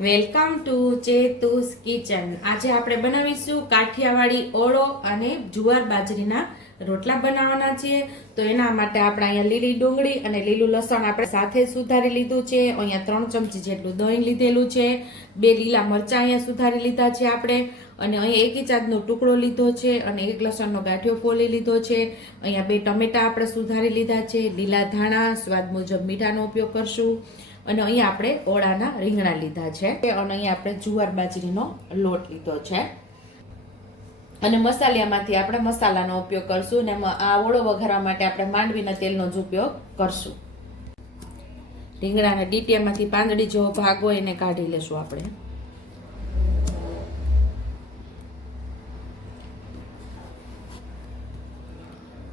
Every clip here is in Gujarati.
Welcome to ચેતુસ kitchen. આજે આપણે બનાવીશું કાઠિયાવાડી ઓળો અને જુવાર બાજરીના રોટલા બનાવવાના છીએ તો એના માટે આપણે અહીંયા લીલી ડુંગળી અને લીલું લસણ આપણે સાથે સુધારી લીધું છે. અહીંયા ત્રણ ચમચી જેટલું દહીં લીધેલું છે. બે લીલા મરચાં અહીંયા સુધારી લીધા છે આપણે. અને અહીંયા એક ઇંચાદનો ટુકડો લીધો છે અને એક લસણનો ગાંઠિયો ફોલી લીધો છે. અહીંયા બે ટમેટા આપણે સુધારી લીધા છે. લીલા ધાણા, સ્વાદ મુજબ મીઠાનો ઉપયોગ કરશું. અને અહીંયા આપણે ઓળાના રીંગણા લીધા છે. અને અહીંયા આપણે જુવાર બાજરીનો લોટ લીધો છે. અને મસાલિયામાંથી આપણે મસાલાનો ઉપયોગ કરશું અને આ ઓળો વઘારવા માટે આપણે માંડવીના તેલનો જ ઉપયોગ કરશું. રીંગણાના ડીટીયામાંથી પાંદડી જેવો ભાગ હોય એને કાઢી લેશું આપણે.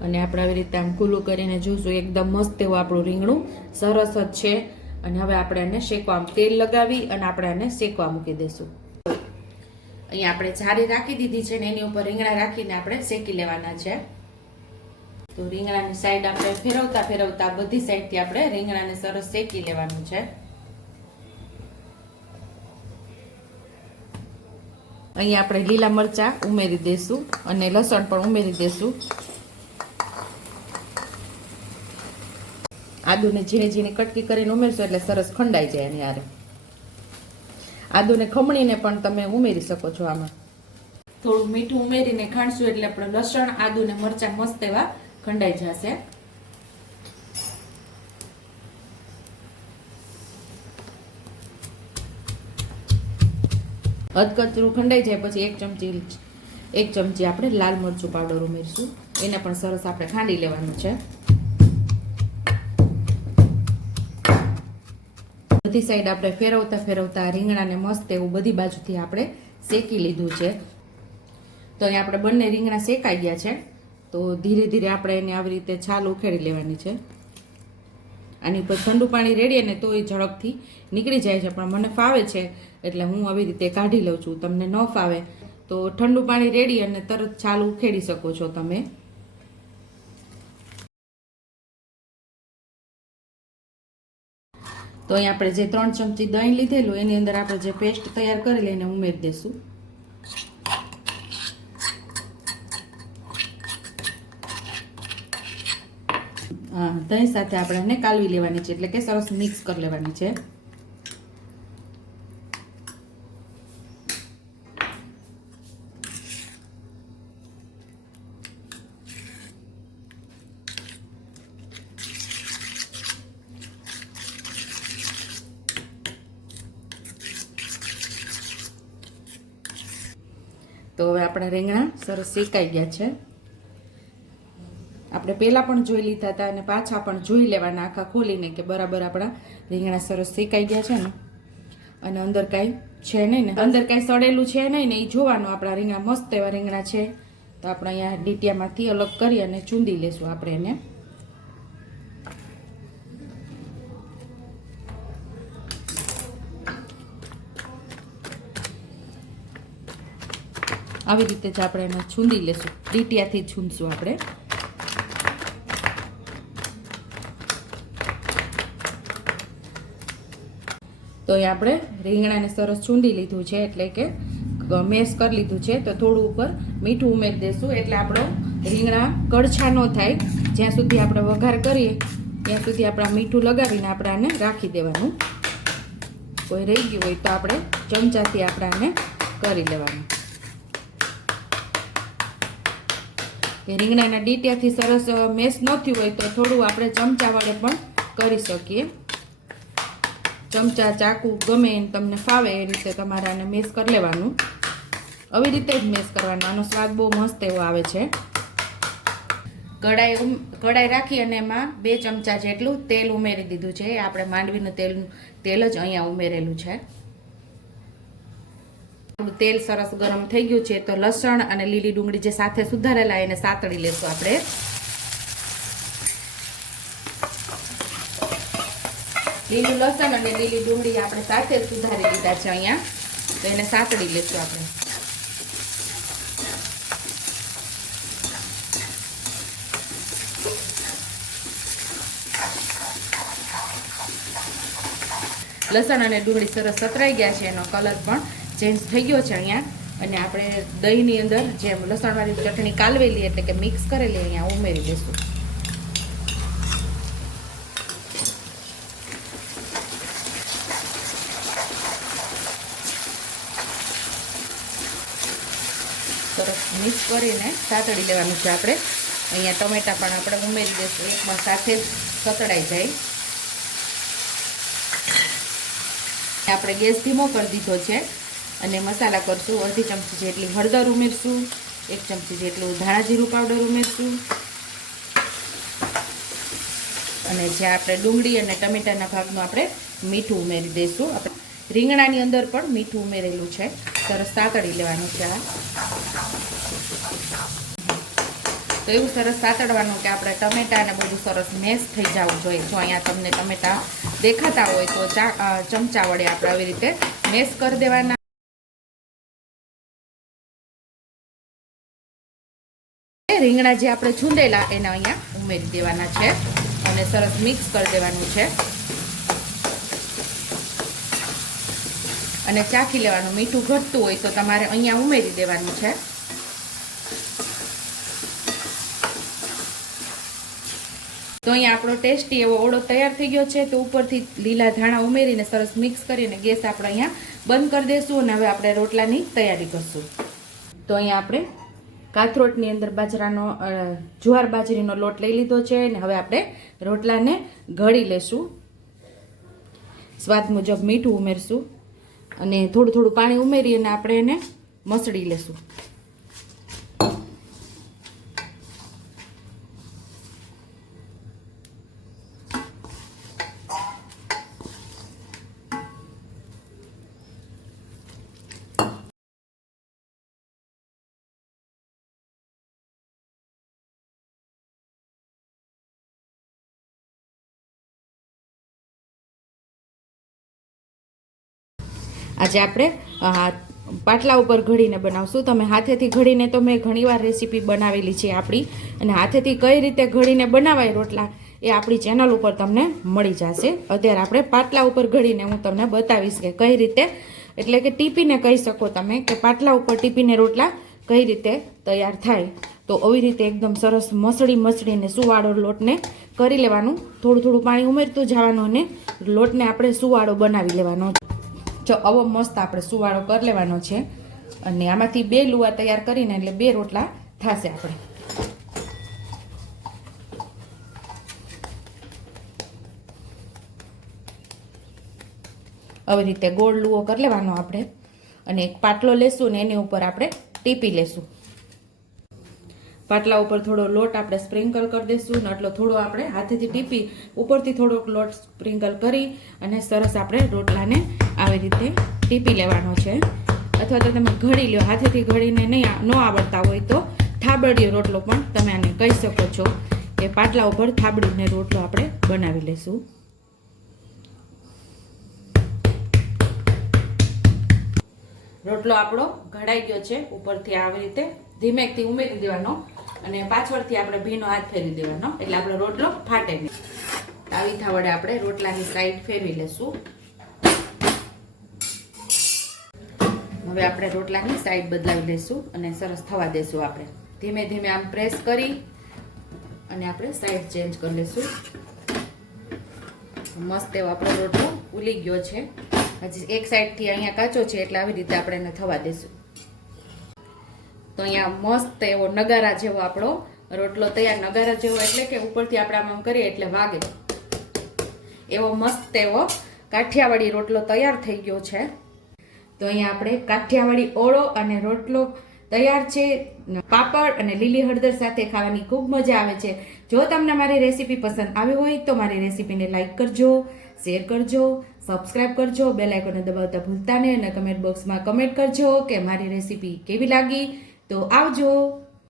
અને આપણે આવી રીતે આમ ખુલ્લું કરીને જોઈશું એકદમ મસ્ત એવું આપણું રીંગણું સરસ જ છે. અને હવે આપણે એને શેકવા તેલ લગાવી અને આપણે એને શેકવા મૂકી દઈશું અહીંયા આપણે જારી રાખી દીધી છે ને એની ઉપર રીંગણા રાખીને આપણે શેકી લેવાના છે. તો રીંગણાની સાઈડ આપણે ફેરવતા ફેરવતા બધી સાઈડથી આપણે રીંગણાને સરસ શેકી લેવાનું છે. અહીંયા આપણે લીલા મરચાં ઉમેરી દઈશું અને લસણ પણ ઉમેરી દઈશું આદુને ઝીણી ઝીણી કટકી કરીને ઉમેરશો એટલે સરસ ખંડાઈ જાય એની હારે. આદુને ખમણીને પણ તમે ઉમેરી શકો છો આમાં. થોડું મીઠું ઉમેરીને ખાંડશું એટલે આપણે લસણ આદુ ને મરચાં મસ્ત એવા ખંડાઈ જશે. અધકચરું ખંડાઈ જાય પછી એક ચમચી એક ચમચી આપણે લાલ મરચું પાવડર ઉમેરશું. એને પણ સરસ આપણે ખાંડી લેવાનું છે. બધી સાઈડ આપણે ફેરવતા ફેરવતા રીંગણાને મસ્ત એવું બધી બાજુથી આપણે શેકી લીધું છે. તો અહીં આપણે બંને રીંગણા શેકાઈ ગયા છે. તો ધીરે ધીરે આપણે એને આવી રીતે છાલ ઉખેડી લેવાની છે. આની ઉપર ઠંડુ પાણી રેડીએ ને તો એ ઝડપથી નીકળી જાય છે. પણ મને ફાવે છે એટલે હું આવી રીતે કાઢી લઉં છું. તમને ન ફાવે તો ઠંડુ પાણી રેડી અને તરત છાલ ઉખેડી શકો છો તમે. તો અહીં આપણે જે ત્રણ ચમચી દહીં લીધેલું, એની અંદર આપણે જે પેસ્ટ તૈયાર કરેલી એને ઉમેરી દઈશું. દહીં સાથે આપણે એને કાલવી લેવાની છે, એટલે કે સરસ મિક્સ કરી લેવાની છે. તો હવે આપણા રીંગણા સરસ શેકાઈ ગયા છે. આપણે પહેલાં પણ જોઈ લીધા હતા અને પાછા પણ જોઈ લેવાના આખા ખોલીને કે બરાબર આપણા રીંગણા સરસ શેકાઈ ગયા છે ને. અને અંદર કાંઈ છે નહીં ને. અંદર કાંઈ સડેલું છે નહીં ને એ જોવાનું આપણા રીંગણા મસ્ત એવા રીંગણા છે. તો આપણે અહીંયા ડીટિયામાંથી અલગ કરી અને ચૂંદી લેશું આપણે એને. આવી રીતે જ આપણે એને છૂંદી લેશું. ડીટિયાથી છૂંદશું આપણે. તો એ આપણે રીંગણાને સરસ છૂંદી લીધું છે, એટલે કે મેશ કરી લીધું છે, તો થોડું ઉપર મીઠું ઉમેરી દઈશું એટલે આપણો રીંગણા કડછા ન થાય. જ્યાં સુધી આપણે વઘાર કરીએ, ત્યાં સુધી આપણે મીઠું લગાવીને આપણે આને રાખી દેવાનું. કોઈ રહી ગયું હોય તો આપણે ચમચાથી આપણાને કરી લેવાનું. કે રીંગણાના ડીટિયાથી સરસ મેસ ન થયું હોય તો થોડું આપણે ચમચા વડે પણ કરી શકીએ. ચમચા, ચાકુ ગમે એને તમને ફાવે એ રીતે તમારે આને મેસ કરી લેવાનું. આવી રીતે જ મેસ કરવાનું. આનો સ્વાદ બહુ મસ્ત એવો આવે છે. કડાઈ કડાઈ રાખી અને એમાં બે ચમચા જેટલું તેલ ઉમેરી દીધું છે. આપણે માંડવીનું તેલ તેલ જ અહીંયા ઉમેરેલું છે. તેલ સરસ ગરમ થઈ ગયું છે, તો લસણ અને લીલી ડુંગળી જે સાથે સુધારેલા એને સાતળી લેશું આપણે. લીલું લસણ અને લીલી ડુંગળી આપણે સાથે સુધારી લીધા છે અહીંયા. તો એને સાતળી લેશું આપણે. લસણ અને ડુંગળી સરસ સતરાઈ ગયા છે, એનો કલર પણ ચેન્જ થઈ ગયો છે અહીંયા. અને આપણે દહીંની અંદર જેમ લસણવાળી ચટણી કાલવેલી એટલે કે મિક્સ કરેલી અહીંયા ઉમેરી દઈશું. સરસ મિક્સ કરીને સાતળી લેવાનું છે આપણે. અહીંયા ટમેટા પણ આપણે ઉમેરી દઈશું. એકમાં સાથે જ સતળાઈ જાય. આપણે ગેસ ધીમો કરી દીધો છે. અને મસાલા કરશું, અડધી ચમચી જેટલી હળદર ઉમેરશું, એક ચમચી જેટલું ધાણા જીરું પાવડર ઉમેરશું. અને જે આપણે ડુંગળી અને ટમેટાના ભાગનું આપણે મીઠું ઉમેરી દઈશું. આપણે રીંગણાની અંદર પણ મીઠું ઉમેરેલું છે. સરસ સાતળી લેવાનું છે તો એવું સરસ સાતડવાનું કે આપણે ટમેટા ને બધું સરસ મેશ થઈ જવું જોઈએ. જો અહીંયા તમને ટમેટા દેખાતા હોય તો ચમચા વડે આપણે આવી રીતે મેશ કરી દેવાના. રીંગણા જે આપણે છૂંડેલા એના અહીંયા ઉમેરી દેવાના છે અને સરસ મિક્સ કરી દેવાનું છે. અને ચાખી લેવાનું, મીઠું ઘટતું હોય તો તમારે અહીંયા ઉમેરી દેવાનું છે. તો અહીંયા આપણો ટેસ્ટી એવો ઓળો તૈયાર થઈ ગયો છે, તો ઉપરથી લીલા ધાણા ઉમેરીને સરસ મિક્સ કરીને ગેસ આપણે અહીંયા બંધ કરી દઈશું અને હવે આપણે રોટલાની તૈયારી કરશું. તો અહીંયા આપણે કાથરોટની અંદર બાજરાનો જુવાર બાજરીનો લોટ લઈ લીધો છે અને હવે આપણે રોટલાને ઘડી લેશું. સ્વાદ મુજબ મીઠું ઉમેરશું અને થોડું થોડું પાણી ઉમેરી અને આપણે એને મસળી લેશું. આજે આપણે પાટલા ઉપર ઘડીને બનાવશું. તમે હાથેથી ઘડીને તો મેં ઘણીવાર રેસીપી બનાવેલી છે આપણી. અને હાથેથી કઈ રીતે ઘડીને બનાવાય રોટલા એ આપણી ચેનલ ઉપર તમને મળી જશે. અત્યારે આપણે પાટલા ઉપર ઘડીને હું તમને બતાવીશ કે કઈ રીતે, એટલે કે ટીપીને કહી શકો તમે કે પાટલા ઉપર ટીપીને રોટલા કઈ રીતે તૈયાર થાય. તો આવી રીતે એકદમ સરસ મસળી મસળીને સુવાળો લોટને કરી લેવાનું. થોડું થોડું પાણી ઉમેરતું જવાનું અને લોટને આપણે સુવાળો બનાવી લેવાનો જો આવો મસ્ત આપણે સુવાળો કરી લેવાનો છે. અને આમાંથી બે લુવા તૈયાર કરીને એટલે બે રોટલા થશે આપણે. આવી રીતે ગોળ લુવો કરી લેવાનો આપણે. અને એક પાટલો લેશું ને એની ઉપર આપણે ટીપી લેશું. પાટલા ઉપર થોડો લોટ આપણે સ્પ્રિંકલ કરી દઈશું ને આટલો થોડો આપણે હાથેથી ટીપી ઉપરથી થોડોક લોટ સ્પ્રિંકલ કરી અને સરસ આપણે રોટલાને આવી રીતે ટીપી લેવાનો છે. અથવા તો તમે ઘડી લો હાથેથી ઘડીને નહીં ન આવડતા હોય તો થાબડીયો રોટલો પણ તમે આને કહી શકો છો કે પાટલા ઉપર થાબડીને રોટલો આપણે બનાવી લઈશું રોટલો આપણો ઘડાઈ ગયો છે, ઉપરથી આવી રીતે ધીમેકથી ઉમેરી દેવાનો અને પાછળથી આપણે ભીનો હાથ ફેરવી દેવાનો. એટલે આપણો રોટલો ફાટે નહીં. તાવીથા વડે આપણે રોટલાની સાઈડ ફેરવી લેશું. હવે આપણે રોટલાની સાઈડ બદલાવી લઈશું અને સરસ થવા દેશું આપણે. ધીમે ધીમે આમ પ્રેસ કરી અને આપણે સાઈડ ચેન્જ કરી લઈશું. મસ્ત એવો આપણો રોટલો ઉલી ગયો છે. હજી એક સાઈડથી અહીંયા કાચો છે એટલે આવી રીતે આપણે એને થવા દઈશું. તો અહીંયા મસ્ત એવો નગારા જેવો આપણો રોટલો તૈયાર, નગારા જેવો એટલે કે ઉપરથી આપણે આમ આમ કરીએ એટલે વાગે. એવો મસ્ત એવો કાઠિયાવાડી રોટલો તૈયાર થઈ ગયો છે. તો અહીંયા આપણે કાઠિયાવાડી ઓળો અને રોટલો તૈયાર છે. પાપડ અને લીલી હળદર સાથે ખાવાની ખૂબ મજા આવે છે. જો તમને મારી રેસીપી પસંદ આવી હોય તો મારી રેસીપીને લાઇક કરજો, શેર કરજો, સબસ્ક્રાઇબ કરજો, બેલ આઇકોને દબાવતા ભૂલતા નહીં અને કમેન્ટ બોક્સમાં કમેન્ટ કરજો કે મારી રેસીપી કેવી લાગી. તો આવજો.